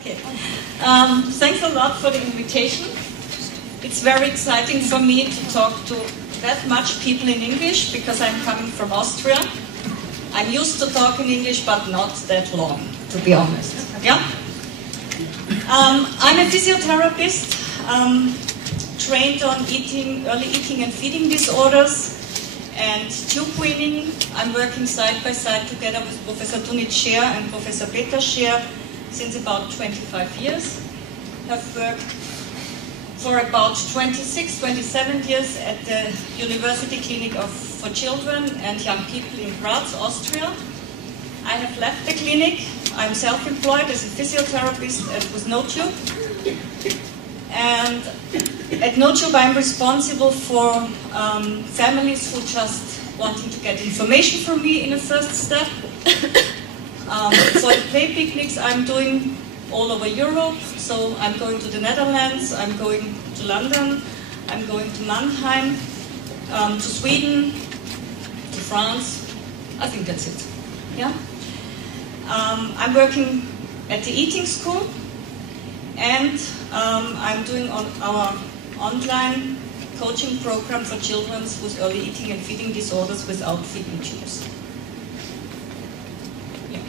Okay. Thanks a lot for the invitation. It's very exciting for me to talk to that much people in English because I'm coming from Austria. I'm used to talking English, but not that long, to be honest. Yeah? I'm a physiotherapist, trained on early eating and feeding disorders and tube weaning. I'm working side by side together with Professor Tunit Scher and Professor Peter Scher since about 25 years. Have worked for about 26, 27 years at the University Clinic for Children and Young People in Graz, Austria. I have left the clinic. I'm self-employed as a physiotherapist with NoTube. And at NoTube I'm responsible for families who just wanting to get information from me in a first step. For the play picnics I'm doing all over Europe, so I'm going to the Netherlands, I'm going to London, I'm going to Mannheim, to Sweden, to France. I think that's it. Yeah. I'm working at the eating school, and I'm doing our online coaching program for children with early eating and feeding disorders without feeding tubes. Yeah.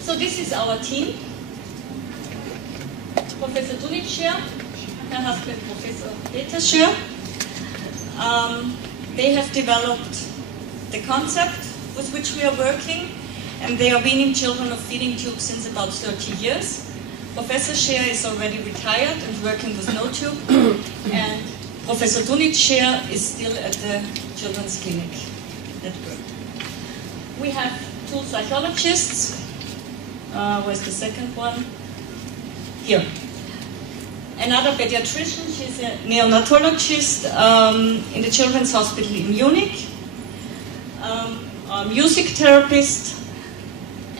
So this is our team. Professor Tunit Scher, her husband Professor Peter Scher. They have developed the concept with which we are working, and they are weaning children of feeding tubes since about 30 years. Professor Scher is already retired and working with NoTube, and Professor Tunit Scher is still at the children's clinic at work. We have 2 psychologists. Where's the second one? Here. Another pediatrician, she's a neonatologist in the Children's Hospital in Munich. A music therapist,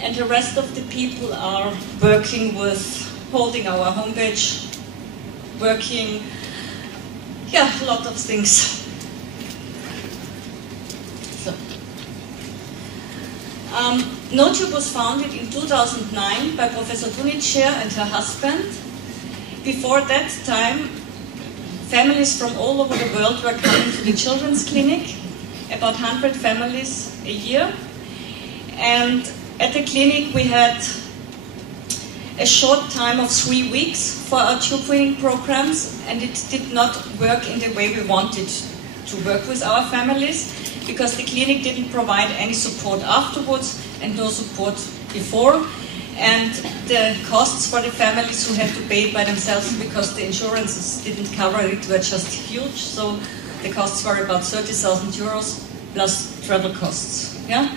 and the rest of the people are working with holding our homepage, working, yeah, a lot of things. So, NoTube was founded in 2009 by Professor Tunit Scher and her husband. Before that time, families from all over the world were coming to the children's clinic, about 100 families a year. And at the clinic we had a short time of 3 weeks for our tube weaning programs, and it did not work in the way we wanted to work with our families, because the clinic didn't provide any support afterwards and no support before. And the costs for the families who had to pay it by themselves because the insurances didn't cover it were just huge. So the costs were about 30,000 euros plus travel costs. Yeah?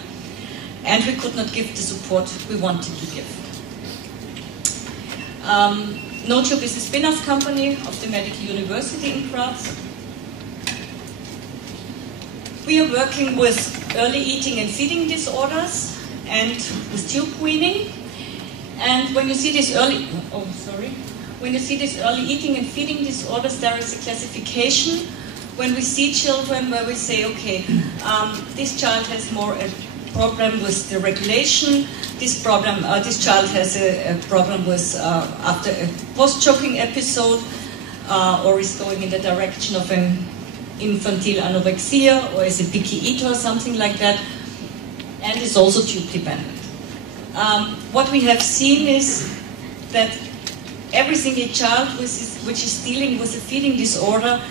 And we could not give the support we wanted to give. NoTube is a spin-off company of the Medical University in Graz. We are working with early eating and feeding disorders and with tube weaning. And when you see this when you see these early eating and feeding disorders, there is a classification. When we see children where we say, okay, this child has more a problem with the regulation. This child has a problem with after a post-choking episode, or is going in the direction of an infantile anorexia, or is a picky eater or something like that, and is also tube dependent. What we have seen is that every single child which is dealing with a feeding disorder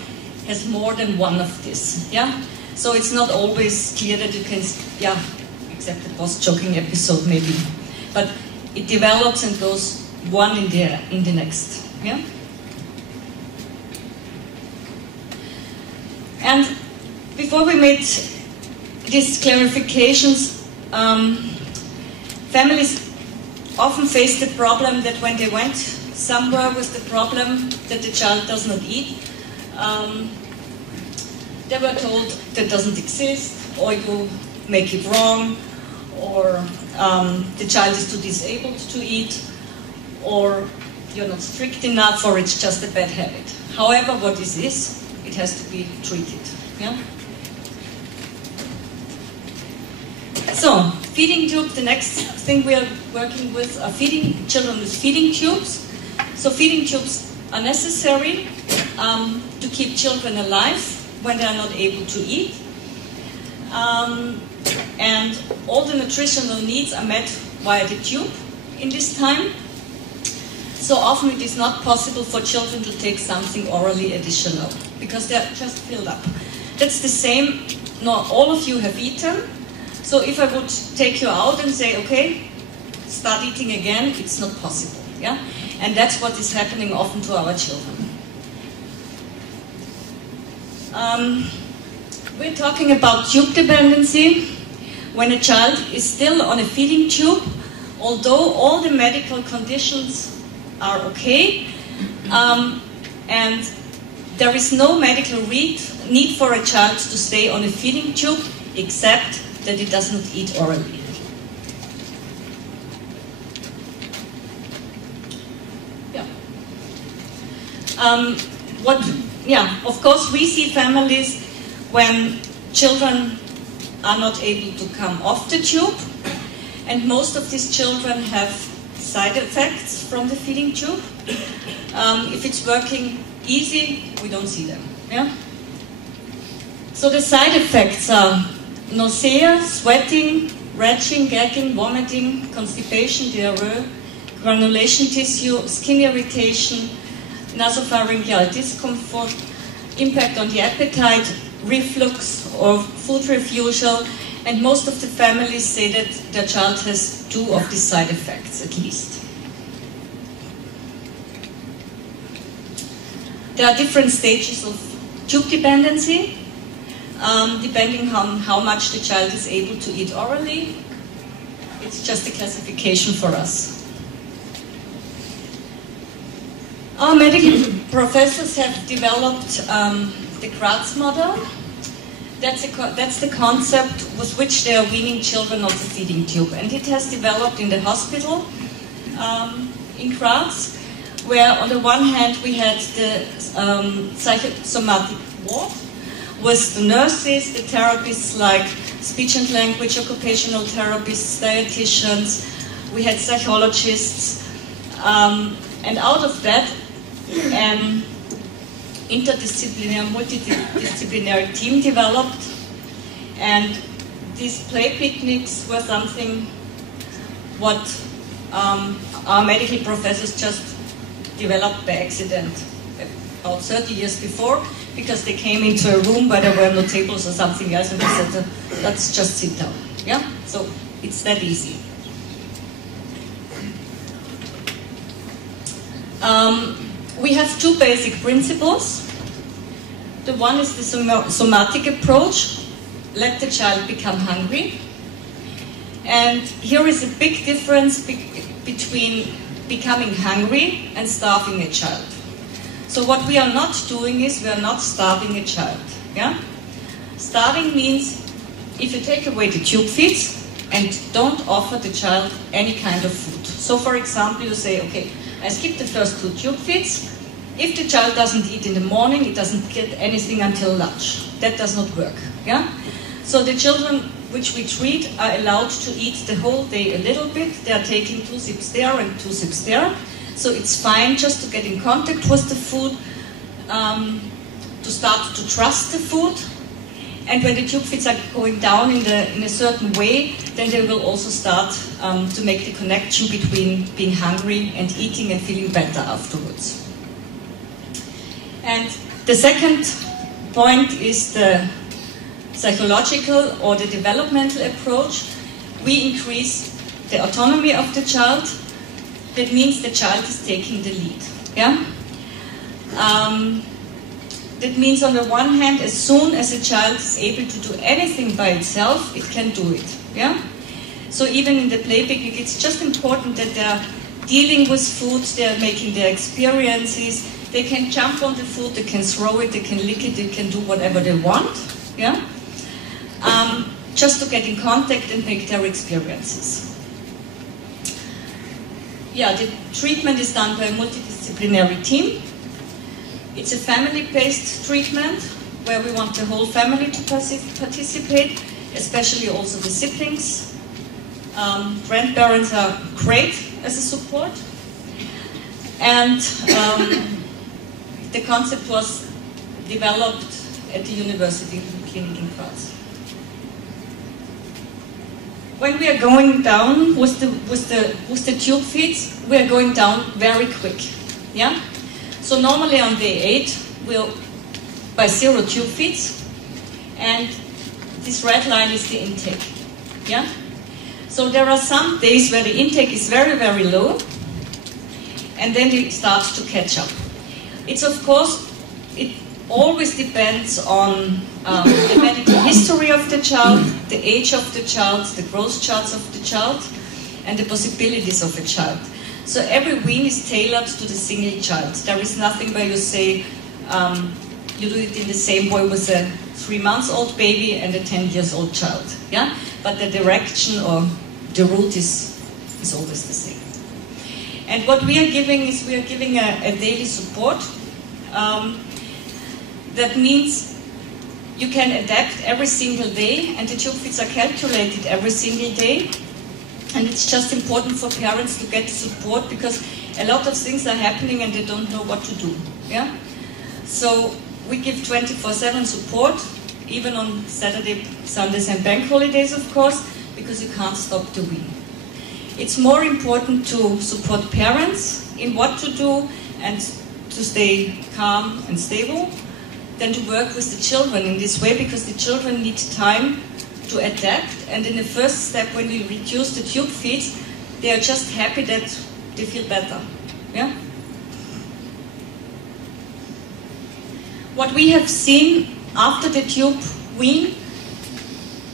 has more than one of this. Yeah, so it's not always clear that you can, yeah, except the post-choking episode maybe, but it develops and goes one in the next. Yeah. And before we made these clarifications, families often face the problem that when they went somewhere with the problem that the child does not eat, they were told that doesn't exist, or you make it wrong, or the child is too disabled to eat, or you're not strict enough, or it's just a bad habit. However, what this is, it has to be treated. Yeah? So, feeding tube, the next thing we are working with are children with feeding tubes. So feeding tubes are necessary to keep children alive when they are not able to eat. And all the nutritional needs are met via the tube in this time. So often it is not possible for children to take something orally additional because they're just filled up. That's the same, not all of you have eaten. So if I would take you out and say, okay, start eating again, it's not possible. Yeah? And that's what is happening often to our children. We're talking about tube dependency. When a child is still on a feeding tube, although all the medical conditions are okay, and there is no medical need for a child to stay on a feeding tube, except that it does not eat orally. Yeah. Of course, we see families when children are not able to come off the tube, and most of these children have side effects from the feeding tube. If it's working easy, we don't see them. Yeah? So the side effects are nausea, sweating, retching, gagging, vomiting, constipation, diarrhea, granulation tissue, skin irritation, nasopharyngeal discomfort, impact on the appetite, reflux or food refusal, and most of the families say that their child has 2 of these side effects at least. There are different stages of tube dependency, depending on how much the child is able to eat orally. It's just a classification for us. Our medical professors have developed the Kramer Model. That's the concept with which they are weaning children off the feeding tube. And it has developed in the hospital in Graz, where on the one hand we had the psychosomatic ward with the nurses, the therapists like speech and language, occupational therapists, dietitians, we had psychologists, and out of that, an interdisciplinary, multidisciplinary team developed, and these play picnics were something what our medical professors just developed by accident about 30 years before, because they came into a room where there were no tables or something else, and they said, let's just sit down. Yeah? So it's that easy. We have 2 basic principles. The one is the somatic approach, let the child become hungry. And here is a big difference between becoming hungry and starving a child. So what we are not doing is we are not starving a child. Yeah? Starving means if you take away the tube feeds and don't offer the child any kind of food. So for example, you say, okay, I skip the first 2 tube feeds. If the child doesn't eat in the morning, it doesn't get anything until lunch. That does not work. Yeah? So the children which we treat are allowed to eat the whole day a little bit. They are taking 2 sips there and 2 sips there. So it's fine just to get in contact with the food, to start to trust the food. And when the tube feeds are going down in a certain way, then they will also start to make the connection between being hungry and eating and feeling better afterwards. And the second point is the psychological or the developmental approach. We increase the autonomy of the child. That means the child is taking the lead. Yeah? That means on the one hand, as soon as a child is able to do anything by itself, it can do it. Yeah? So even in the play picnic, it's just important that they're dealing with food, they're making their experiences, they can jump on the food, they can throw it, they can lick it, they can do whatever they want. Yeah? Just to get in contact and make their experiences. Yeah, the treatment is done by a multidisciplinary team. It's a family-based treatment where we want the whole family to participate, especially also the siblings. Grandparents are great as a support. And the concept was developed at the University Clinic in Graz. When we are going down with the tube feeds, we are going down very quick. Yeah? So normally on day 8, we'll by 0 tube feeds, and this red line is the intake. Yeah? So there are some days where the intake is very, very low, and then it starts to catch up. It's of course, it always depends on the medical history of the child, the age of the child, the growth charts of the child, and the possibilities of a child. So every wean is tailored to the single child. There is nothing where you say, you do it in the same way with a 3-month-old baby and a 10-year-old child. Yeah? But the direction or the route is always the same. And what we are giving is we are giving a daily support. That means you can adapt every single day, and the tube feeds are calculated every single day. And it's just important for parents to get the support, because a lot of things are happening and they don't know what to do. Yeah? So we give 24/7 support, even on Saturday, Sundays and bank holidays, of course, because you can't stop the wean. It's more important to support parents in what to do and to stay calm and stable than to work with the children in this way, because the children need time to adapt, and in the first step when we reduce the tube feeds, they are just happy that they feel better. Yeah? What we have seen after the tube wean,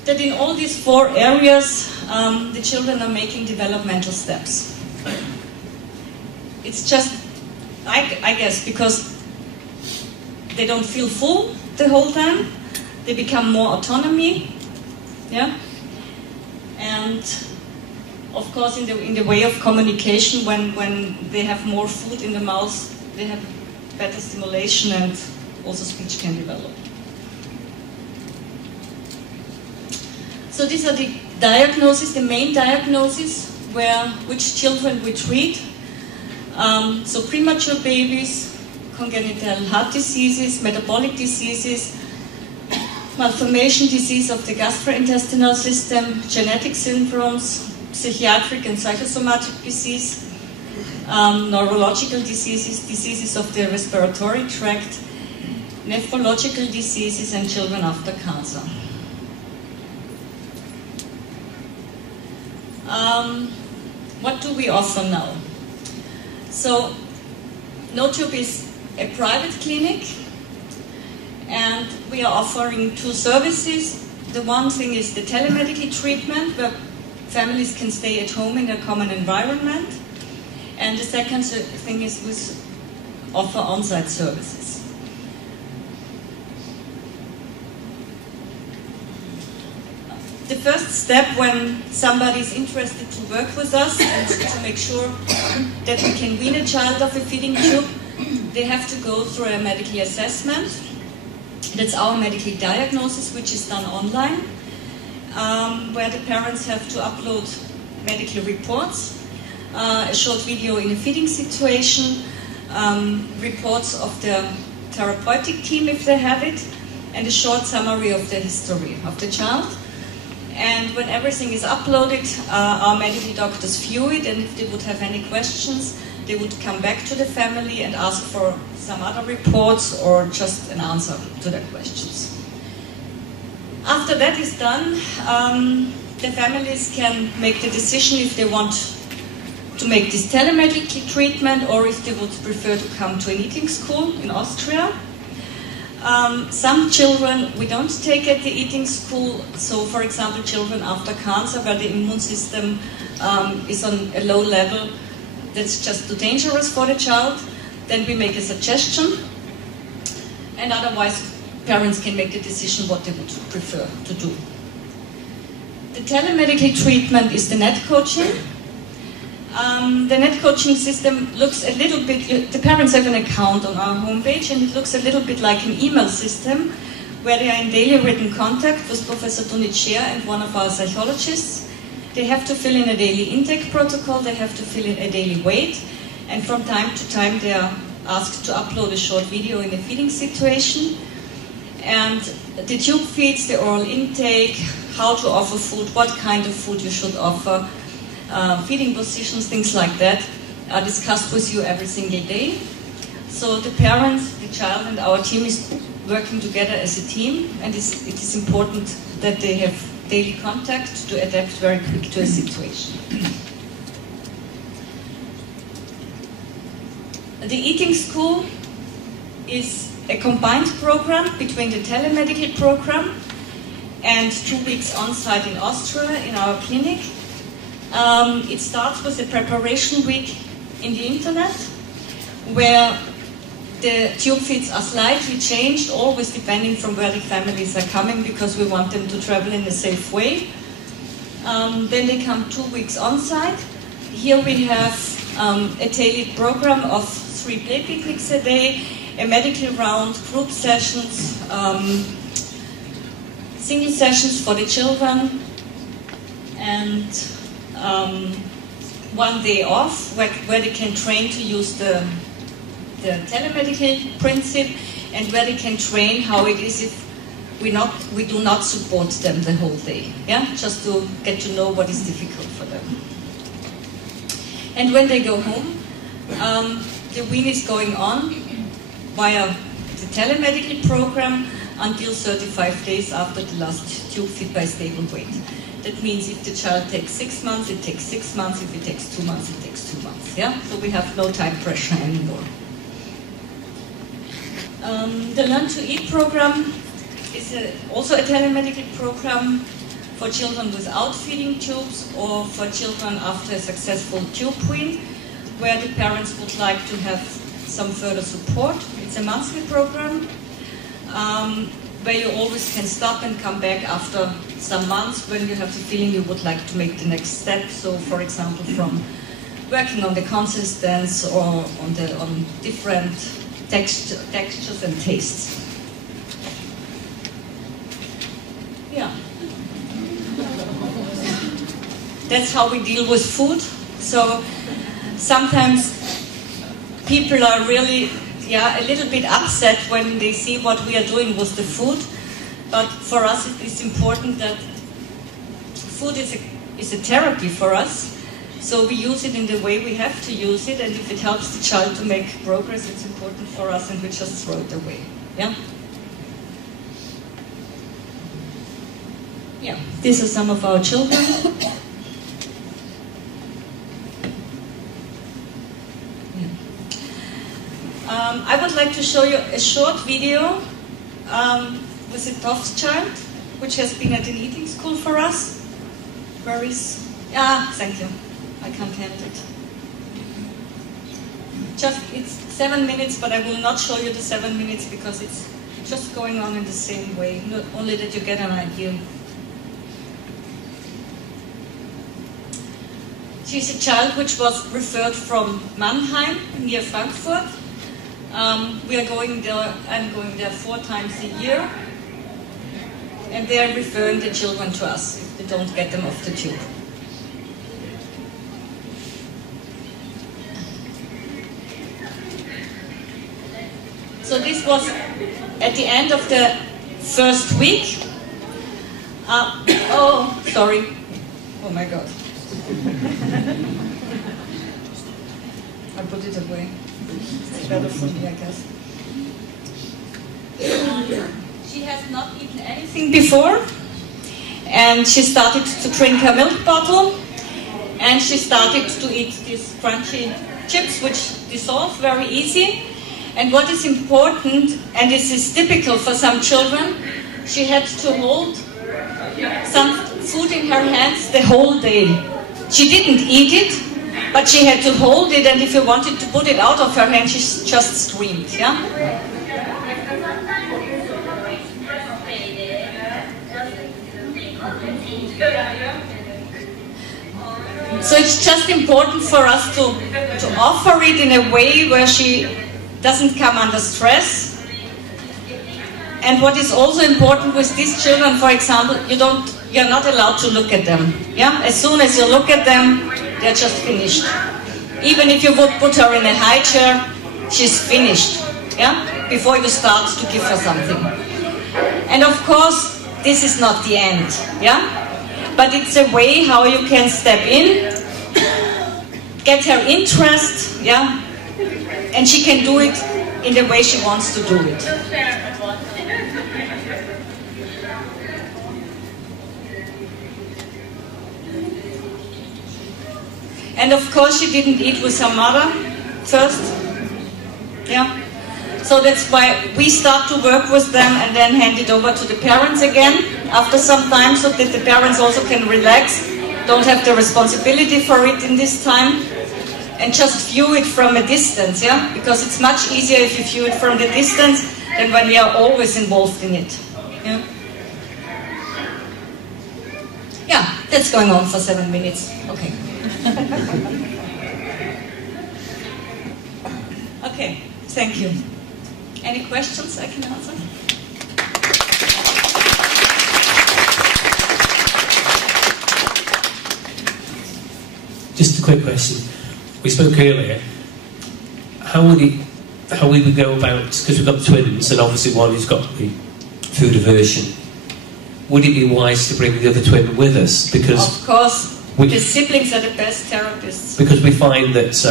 that in all these 4 areas the children are making developmental steps. It's just, I guess, because they don't feel full the whole time, they become more autonomy, yeah, and of course in the way of communication, when they have more food in the mouth, they have better stimulation and also speech can develop. So these are the diagnoses, the main diagnoses, which children we treat. So premature babies, congenital heart diseases, metabolic diseases, malformation disease of the gastrointestinal system, genetic syndromes, psychiatric and psychosomatic disease, neurological diseases, diseases of the respiratory tract, nephrological diseases, and children after cancer. What do we offer now? So, NoTube is a private clinic, and we are offering 2 services. The one thing is the telemedical treatment, where families can stay at home in their common environment, and the second thing is we offer on-site services. The first step when somebody is interested to work with us and to make sure that we can wean a child off a feeding tube, they have to go through a medical assessment. That's our medical diagnosis, which is done online, where the parents have to upload medical reports, a short video in a feeding situation, reports of the therapeutic team if they have it, and a short summary of the history of the child. And when everything is uploaded, our medical doctors view it, and if they would have any questions, they would come back to the family and ask for some other reports or just an answer to their questions. After that is done, the families can make the decision if they want to make this telemedical treatment or if they would prefer to come to an eating school in Austria. Some children we don't take at the eating school, so for example children after cancer where the immune system is on a low level, that's just too dangerous for the child, then we make a suggestion, and otherwise parents can make the decision what they would prefer to do. The telemedical treatment is the net coaching. The net coaching system looks a little bit, the parents have an account on our homepage, and it looks a little bit like an email system where they are in daily written contact with Professor Dunicher and one of our psychologists, They have to fill in a daily intake protocol, they have to fill in a daily weight, and from time to time they are asked to upload a short video in a feeding situation. And the tube feeds, the oral intake, how to offer food, what kind of food you should offer, feeding positions, things like that, are discussed with you every single day. So the parents, the child, and our team is working together as a team, and it is important that they have daily contact to adapt very quick to a situation. The eating school is a combined program between the telemedical program and 2 weeks on-site in Austria in our clinic. It starts with a preparation week in the internet, where the tube feeds are slightly changed, always depending from where the families are coming, because we want them to travel in a safe way. Then they come 2 weeks on-site. Here we have a tailored program of 3 play picnics a day, a medical round, group sessions, single sessions for the children, and 1 day off where they can train to use the telemedical principle, and where they can train how it is if we do not support them the whole day, yeah, just to get to know what is difficult for them. And when they go home, the wean is going on via the telemedical program until 35 days after the last tube feed by stable weight. That means if the child takes 6 months, it takes 6 months. If it takes 2 months, it takes 2 months. Yeah, so we have no time pressure anymore. The Learn to Eat program is also a telemedical program for children without feeding tubes or for children after a successful tube wean, where the parents would like to have some further support. It's a monthly program where you always can stop and come back after some months when you have the feeling you would like to make the next step. So, for example, from working on the consistency or on different textures and tastes. Yeah. That's how we deal with food. So sometimes people are really a little bit upset when they see what we are doing with the food. But for us it is important that food is a therapy for us. So we use it in the way we have to use it, and if it helps the child to make progress, it's important for us, and we just throw it away. Yeah? Yeah. These are some of our children. I would like to show you a short video with a TOFS child, which has been at an eating school for us. Where is... thank you. I can't handle it. It's 7 minutes, but I will not show you the 7 minutes because it's just going on in the same way, not only that you get an idea. She's a child which was referred from Mannheim, near Frankfurt. We are going there, I'm going there 4 times a year, and they are referring the children to us if they don't get them off the tube. So this was at the end of the first week. Oh, sorry. Oh my God. I put it away. It's better for me, I guess. She has not eaten anything before, and she started to drink her milk bottle, and she started to eat these crunchy chips, which dissolve very easy. And what is important, and this is typical for some children, she had to hold some food in her hands the whole day. She didn't eat it, but she had to hold it, and if you wanted to put it out of her hand, she just screamed, yeah? So it's just important for us to offer it in a way where she doesn't come under stress. And what is also important with these children, for example, you you're not allowed to look at them. Yeah, as soon as you look at them, they're just finished. Even if you would put her in a high chair, she's finished. Yeah, before you start to give her something. And of course, this is not the end. Yeah, but it's a way how you can step in, get her interest. Yeah, and she can do it in the way she wants to do it. And of course she didn't eat with her mother first. Yeah. So that's why we start to work with them and then hand it over to the parents again after some time, so that the parents also can relax, don't have the responsibility for it in this time, and just view it from a distance, yeah? Because it's much easier if you view it from the distance than when we are always involved in it. Yeah, yeah, that's going on for 7 minutes. Okay. Okay, thank you. Any questions I can answer? Just a quick question. We spoke earlier. How would we go about, because we've got twins and obviously one who's got the food aversion, would it be wise to bring the other twin with us? Because of course. The siblings are the best therapists. Because we find that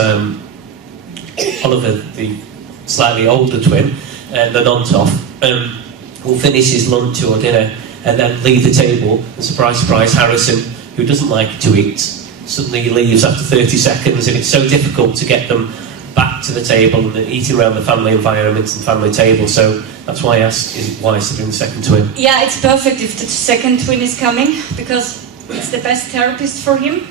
Oliver, the slightly older twin, the non-TOF, will finish his lunch or dinner and then leave the table. And surprise, surprise, Harrison, who doesn't like to eat, suddenly leaves after 30 seconds, and it's so difficult to get them back to the table and eating around the family environment and family table. So that's why I asked, is it wise to bring the second twin? Yeah, it's perfect if the second twin is coming, because it's the best therapist for him.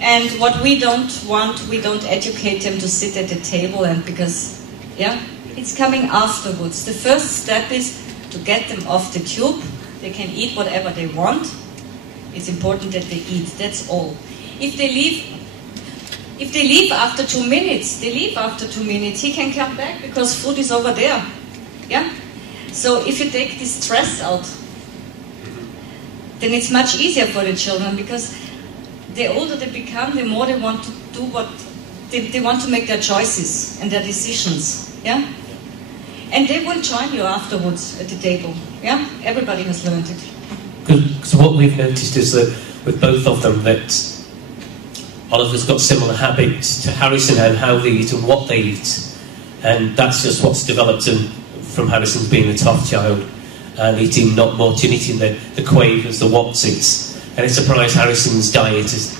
And what we don't want, we don't educate them to sit at the table, and because, yeah, it's coming afterwards. The first step is to get them off the tube. They can eat whatever they want. It's important that they eat, that's all. If they leave after 2 minutes, they leave after 2 minutes. He can come back because food is over there. Yeah? So if you take this stress out, then it's much easier for the children, because the older they become, the more they want to do what they want to make their choices and their decisions. Yeah? And they will join you afterwards at the table. Yeah? Everybody has learned it. Because what we've noticed is that with both of them, that Oliver's got similar habits to Harrison and how they eat and what they eat. And that's just what's developed from Harrison's being a tough child and eating not much and eating the quavers, the wotsits. And it's surprised Harrison's diet is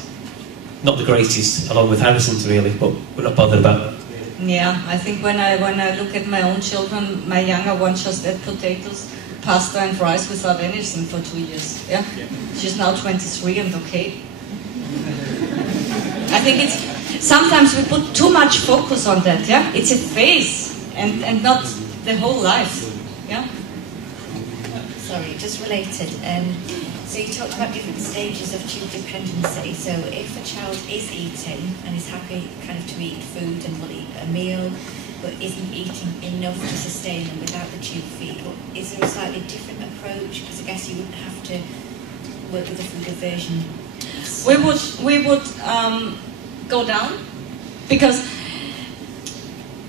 not the greatest, along with Harrison's really, but we're not bothered about that. Yeah, I think when I look at my own children, my younger one just ate potatoes, pasta and rice without anything for 2 years. Yeah? She's now 23 and okay. I think it's, sometimes we put too much focus on that, yeah? It's a phase and not the whole life, yeah? Sorry, just related. So you talked about different stages of tube dependency. So if a child is eating and is happy kind of to eat food and will eat a meal, but isn't eating enough to sustain them without the tube feed, is there a slightly different approach? Because I guess you wouldn't have to work with the food aversion. We would go down, because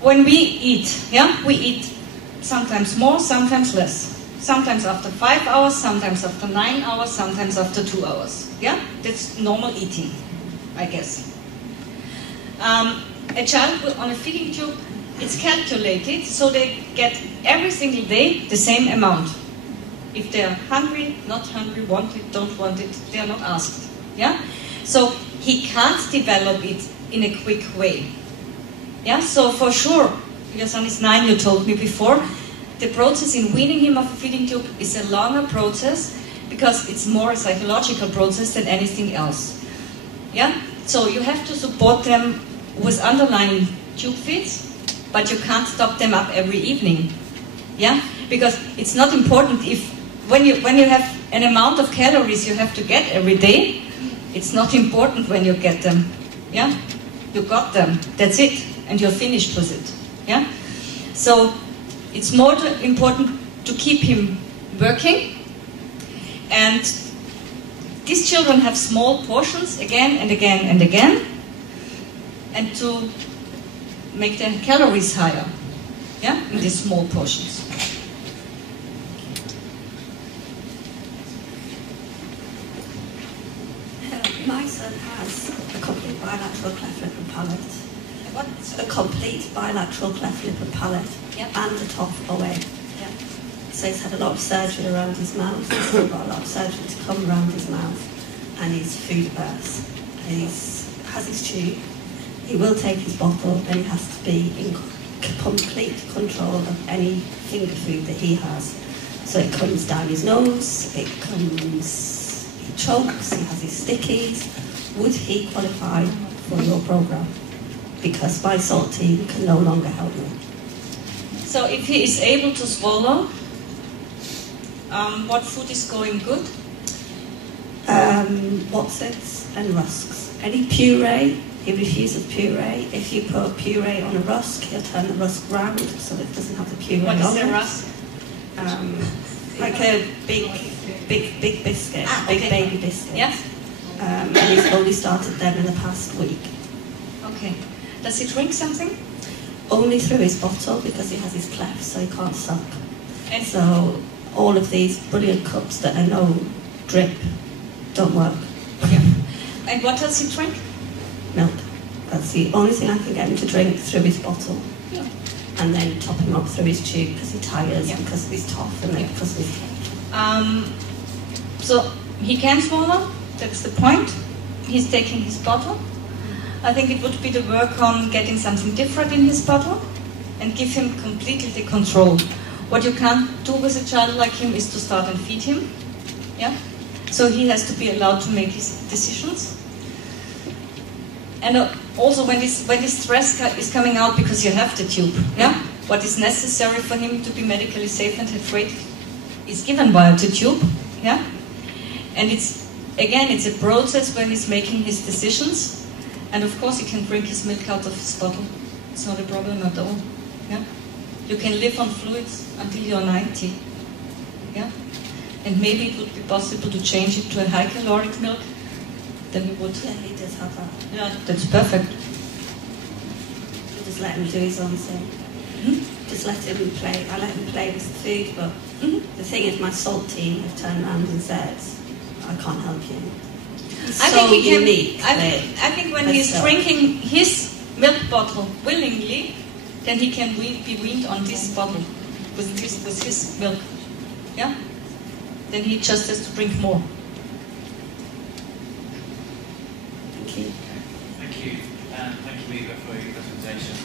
when we eat, yeah, we eat sometimes more, sometimes less. Sometimes after 5 hours, sometimes after 9 hours, sometimes after 2 hours. Yeah, that's normal eating, I guess. A child on a feeding tube, it's calculated, so they get every single day the same amount. If they're hungry, not hungry, want it, don't want it, they are not asked. Yeah, so he can't develop it in a quick way. Yeah, so for sure, your son is 9, you told me before. The process in weaning him off a feeding tube is a longer process, because it's more a psychological process than anything else. Yeah? So you have to support them with underlying tube feeds, but you can't top them up every evening. Yeah? Because it's not important if, when you have an amount of calories you have to get every day, it's not important when you get them. Yeah? You got them, that's it, and you're finished with it. Yeah? So it's more important to keep him working and these children have small portions again and again and again, and to make their calories higher, yeah, in these small portions. My son has a complete bilateral cleft lip and palate. What? A complete bilateral cleft lip and palate, Yep. and a TOF away. Yeah. So he's had a lot of surgery around his mouth. He's still got a lot of surgery to come around his mouth, and he's food averse. And he has his tube. He will take his bottle, and he has to be in complete control of any finger food that he has. So it comes down his nose, he chokes, he has his stickies. Would he qualify for your program? Because my salt team can no longer help me. So if he is able to swallow, what food is going good? Wotsits and rusks. Any puree, he refuses puree. If you put puree on a rusk, he'll turn the rusk round so that it doesn't have the puree What on is it. a rusk? Like a big biscuit, Okay. big baby biscuit. Yeah. And he's only started them in the past week. Okay. Does he drink something? Only through his bottle because he has his cleft, so he can't suck. And So all of these brilliant cups that are no drip don't work. yeah. And what does he drink? Milk. That's the only thing I can get him to drink through his bottle. Yeah. And then top him up through his tube because he tires, Yeah. because of his TOF, and then because of his cleft. So he can swallow. That's the point. He's taking his bottle. I think it would be the work on getting something different in his bottle and give him completely the control. What you can't do with a child like him is to start and feed him. Yeah. So he has to be allowed to make his decisions. And also when this stress is coming out because you have the tube, yeah, what is necessary for him to be medically safe and afraid is given via the tube, yeah. And it's a process where he's making his decisions, and of course he can drink his milk out of his bottle. It's not a problem at all, yeah. You can live on fluids until you're 90, yeah. And maybe it would be possible to change it to a high caloric milk. Then he would. Yeah, he does have that. Yeah, that's perfect. You just let him do his own thing. Mm-hmm. Just let him play. I let him play with the food, but Mm-hmm. the thing is, my salt team have turned around and said, I can't help you. He's I so think he can. unique. I think when he's drinking his milk bottle willingly, then he can be weaned on this bottle with his milk. Yeah. Then he just has to drink more. Thank you. Thank you. Thank you, Eva, for your presentation.